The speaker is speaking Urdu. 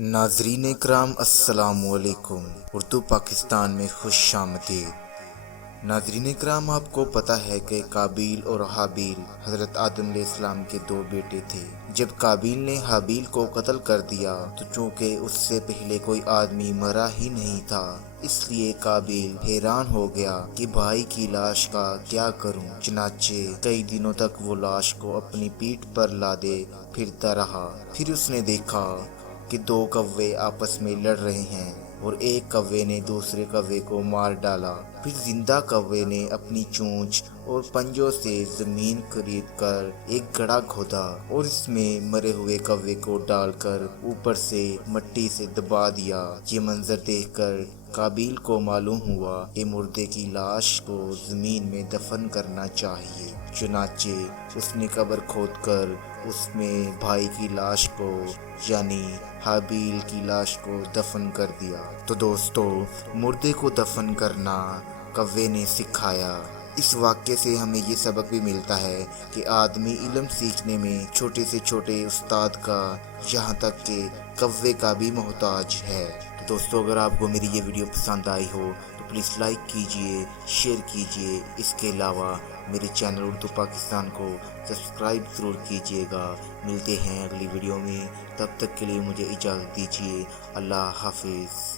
ناظرین کرام السلام علیکم، اردو پاکستان میں خوش آمدید۔ ناظرین کرام، آپ کو پتہ ہے کہ قابیل اور حابیل حضرت آدم علیہ السلام کے دو بیٹے تھے۔ جب قابیل نے حابیل کو قتل کر دیا تو چونکہ اس سے پہلے کوئی آدمی مرا ہی نہیں تھا، اس لیے قابیل حیران ہو گیا کہ بھائی کی لاش کا کیا کروں۔ چنانچہ کئی دنوں تک وہ لاش کو اپنی پیٹھ پر لادے پھرتا رہا۔ پھر اس نے دیکھا کہ دو کوے آپس میں لڑ رہے ہیں اور ایک کوے نے دوسرے کوے کو مار ڈالا۔ پھر زندہ کوے نے اپنی چونچ اور پنجوں سے زمین کھرید کر ایک گڑھا کھودا اور اس میں مرے ہوئے کوے کو ڈال کر اوپر سے مٹی سے دبا دیا۔ یہ منظر دیکھ کر قابیل کو معلوم ہوا کہ مردے کی لاش کو زمین میں دفن کرنا چاہیے۔ چنانچہ اس نے قبر کھود کر اس میں بھائی کی لاش کو یعنی حابیل کی لاش کو دفن کر دیا۔ تو دوستو، مردے کو دفن کرنا کوے نے سکھایا۔ اس واقعے سے ہمیں یہ سبق بھی ملتا ہے کہ آدمی علم سیکھنے میں چھوٹے سے چھوٹے استاد کا یہاں تک کہ کوے کا بھی محتاج ہے۔ تو دوستو، اگر آپ کو میری یہ ویڈیو پسند آئی ہو تو پلیز لائک کیجئے، شیئر کیجئے۔ اس کے علاوہ میرے چینل اردو پاکستان کو سبسکرائب ضرور کیجئے گا۔ ملتے ہیں اگلی ویڈیو میں، تب تک کے لیے مجھے اجازت دیجیے۔ اللہ حافظ۔